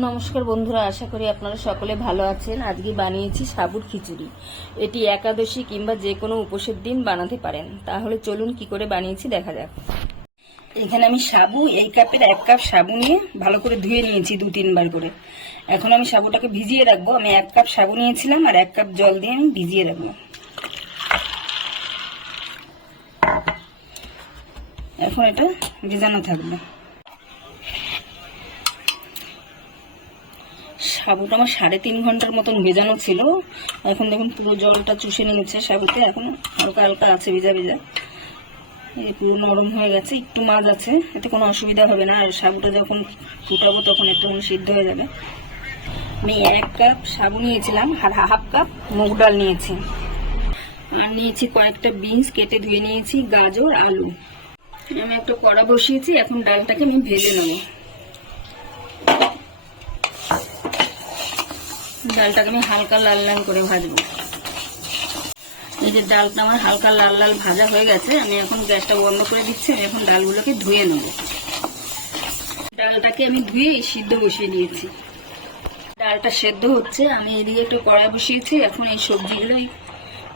নমস্কার বন্ধুরা, আশা করি আপনারা সকলে ভালো আছেন। আজকে বানিয়েছি সাবুর খিচুড়ি। এটি একাদশী কিংবা যে কোনো উপোসের দিন বানাতে পারেন। তাহলে চলুন কি করে বানিয়েছি দেখা যাক। এখানে আমি সাবু, এই কাপের 1 কাপ সাবু নিয়ে ভালো করে ধুয়ে নিয়েছি 2-3 বার করে। এখন আমি সাবুটাকে ভিজিয়ে রাখবো। আমি 1 কাপ সাবু নিয়েছিলাম আর 1 কাপ জল দিয়ে আমি ভিজিয়ে রাখবো। এখন এটা ভিজানো থাকবে। সাবুটা আমার 3.5 ঘন্টার মতন ভেজানো ছিল। এখন দেখুন পুরো জলটা চুষে নিয়েছে সাবুতে। এখন হালকা হালকা আছে ভিজা ভিজা, এই পুরো নরম হয়ে গেছে। একটু মাছ আছে, এতে কোনো অসুবিধা হবে না। আর সাবুটা যখন ফুটাবো তখন একটু সিদ্ধ হয়ে যাবে। আমি 1 কাপ সাবু নিয়েছিলাম আর 1/2 কাপ মুগ ডাল নিয়েছি। আর নিয়েছি কয়েকটা বিনস কেটে ধুয়ে নিয়েছি, গাজর, আলু। আমি একটা কড়া বসিয়েছি, এখন ডালটাকে আমি ভেজে নেবো। ডালটাকে আমি হালকা লাল লাল করে ভাজবো। এই যে ডালটা আমার হালকা লাল লাল ভাজা হয়ে গেছে, আমি এখন গ্যাসটা বন্ধ করে দিচ্ছি। আমি এখন ডালগুলোকে ধুয়ে নেব। ডালটাকে আমি ধুয়ে সিদ্ধ বসিয়ে দিয়েছি। ডালটা সেদ্ধ হচ্ছে, আমি এদিকে একটু কড়াই বসিয়েছি। এখন এই সবজিগুলো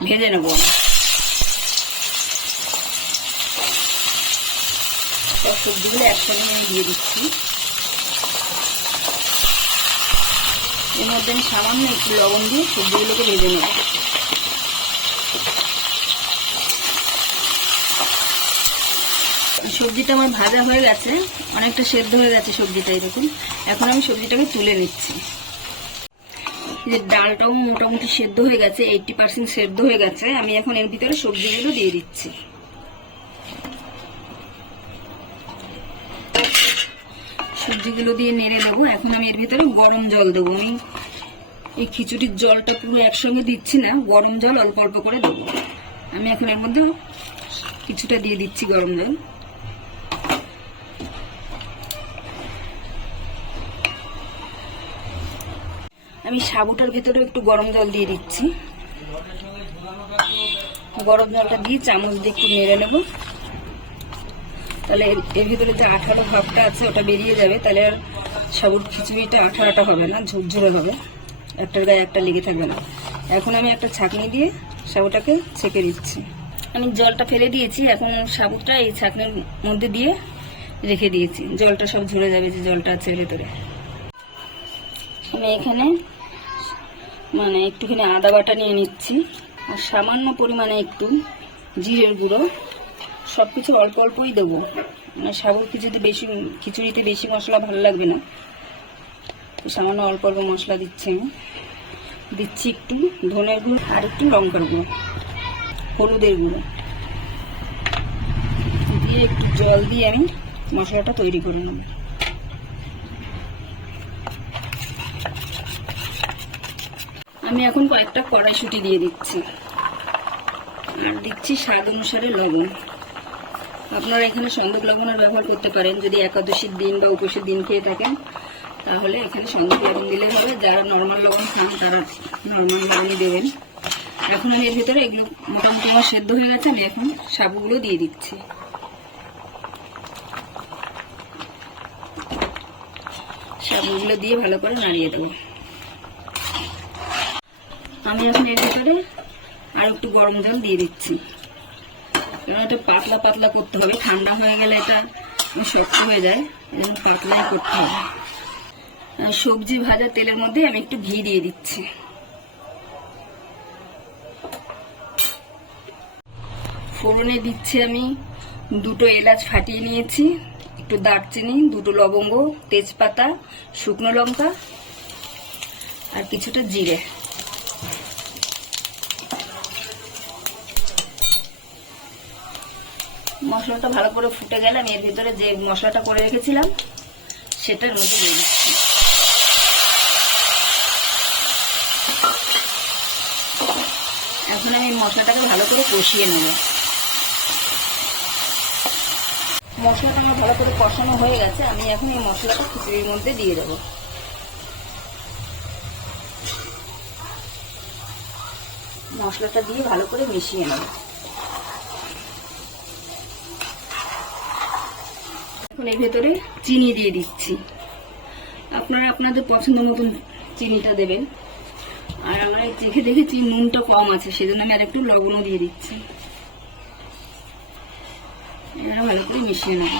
ভেজে নেব। সব সবজিগুলো একসঙ্গে আমি দিয়ে দিচ্ছি। এর মধ্যে আমি সামান্য একটু লবণ দিয়ে সবজিগুলোকে ভেজে নেব। সবজিটা আমার ভাজা হয়ে গেছে, অনেকটা সেদ্ধ হয়ে গেছে সবজিটা। এরকম এখন আমি সবজিটাকে তুলে নিচ্ছি। যে ডালটাও মোটামুটি সেদ্ধ হয়ে গেছে, 80% সেদ্ধ হয়ে গেছে। আমি এখন এর ভিতরে সবজিগুলো দিয়ে দিচ্ছি। সবজিগুলো দিয়ে নেড়ে নেবো। এখন আমি এর ভিতরে গরম জল দেবো। আমি এই খিচুড়ির জলটা পুরো একসঙ্গে দিচ্ছি না, গরম জল অল্প অল্প করে দেবো। আমি এখন এর মধ্যে কিছুটা দিয়ে দিচ্ছি গরম জল। আমি সাবুটার ভেতরে একটু গরম জল দিয়ে দিচ্ছি। গরম জলটা দিয়ে চামচ দিয়ে একটু নেড়ে নেব। তাহলে এর ভিতরে যে আঠালো ভাবটা আছে ওটা বেরিয়ে যাবে। তাহলে আর সাবুর খিচুড়িটা আঠা আঠা হবে না, ঝুরঝুরে হবে, একটার গায়ে একটা লেগে থাকবে না। এখন আমি একটা ছাঁকনি দিয়ে সাবুটাকে ছেঁকে দিচ্ছি। আমি জলটা ফেলে দিয়েছি। এখন সাবুটা এই ছাঁকনির মধ্যে দিয়ে রেখে দিয়েছি। জলটা সব ঝরে যাবে, যে জলটা আছে ভেতরে। আমি এখানে একটুখানি আদা বাটা নিয়ে নিচ্ছি আর সামান্য পরিমাণে একটু জিরের গুঁড়ো। সবকিছু অল্প অল্পই দেবো। সাবুর খিচুড়িতে বেশি মশলা ভালো লাগবে না, তো সামান্য অল্প অল্প মশলা দিচ্ছি। আমি দিচ্ছি একটু ধনের গুঁড়ো আর একটু লঙ্কার গুঁড়ো, হলুদের গুঁড়ো দিয়ে একটু জল দিয়ে আমি মশলাটা তৈরি করে নেব। আমি এখন কয়েকটা কড়াইশুঁটি দিয়ে দিচ্ছি আর দিচ্ছি স্বাদ অনুসারে লবণ। আপনারা এখানে সন্দক লবণের ব্যবহার করতে পারেন। যদি একাদশীর দিন বা উপোসের দিন খেয়ে থাকেন তাহলে এখানে সন্দক লবণ দিলে হবে। যারা নর্মাল লবণ খান তারা নর্মাল লবণই দেবেন। এখন আমি এর ভিতরে এগুলো মোটামুটি আমার সেদ্ধ হয়ে গেছে। আমি এখন সাবুগুলো দিয়ে দিচ্ছি। সাবুগুলো দিয়ে ভালো করে নাড়িয়ে দেবো। আমি এখন এর ভিতরে আর একটু গরম জল দিয়ে দিচ্ছি। এটা পাতলা পাতলা করতে হবে, ঠান্ডা হয়ে গেলে এটা শক্ত হয়ে যায়, এই জন্য পাতলাই করতে হবে। সবজি ভাজা তেলের মধ্যে আমি একটু ঘি দিয়ে দিচ্ছি। ফোড়নে দিচ্ছি আমি 2টো এলাচ ফাটিয়ে নিয়েছি, একটু দারচিনি, 2টো লবঙ্গ, তেজপাতা, শুকনো লঙ্কা আর কিছুটা জিরে। মশলাটা ভালো করে ফুটে গেলে আমি এর ভিতরে যে মশলাটা করে রেখেছিলাম সেটার মধ্যে দিয়ে দিচ্ছি। এখন আমি মশলাটাকে ভালো করে কষিয়ে নেব। মশলাটা আমার ভালো করে কষানো হয়ে গেছে। আমি এখন এই মশলাটা খিচুড়ির মধ্যে দিয়ে দেব। মশলাটা দিয়ে ভালো করে মিশিয়ে নেব। এখন এর ভেতরে চিনি দিয়ে দিচ্ছি। আপনারা আপনাদের পছন্দ মতন চিনিটা দেবেন। আর আমরা চেখে দেখেছি নুনটা কম আছে, সেজন্য আমি আর একটু লবণও দিয়ে দিচ্ছি। এবার ভালো করে মিশিয়ে নেব।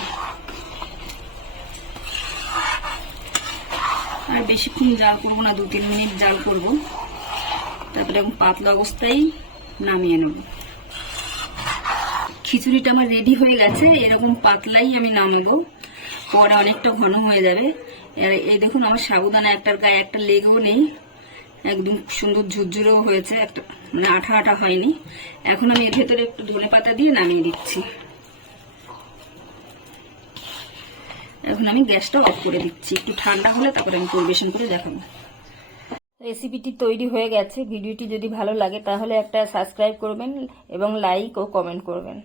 আর বেশিক্ষণ জাল করবো না, 2-3 মিনিট জাল করব, তারপরে এখন পাতলা অবস্থায় নামিয়ে নেব। খিচুড়িটা আমার রেডি হয়ে গেছে, এরকম পাতলাই আমি নামাবো, পরে অনেকটা ঘন হয়ে যাবে। এই দেখুন আমার সাবুদানা একটার গায়ে একটা লেগও নেই, একদম সুন্দর ঝুরঝুরেও হয়েছে, একটা মানে আঠা আঠা হয়নি। এখন আমি এর ভেতরে একটু ধনেপাতা দিয়ে নামিয়ে দিচ্ছি। এখন আমি গ্যাসটা অফ করে দিচ্ছি, একটু ঠান্ডা হলে তারপরে আমি পরিবেশন করে দেখাবো। রেসিপিটি তৈরি হয়ে গেছে। ভিডিওটি যদি ভালো লাগে তাহলে একটা সাবস্ক্রাইব করবেন এবং লাইক ও কমেন্ট করবেন।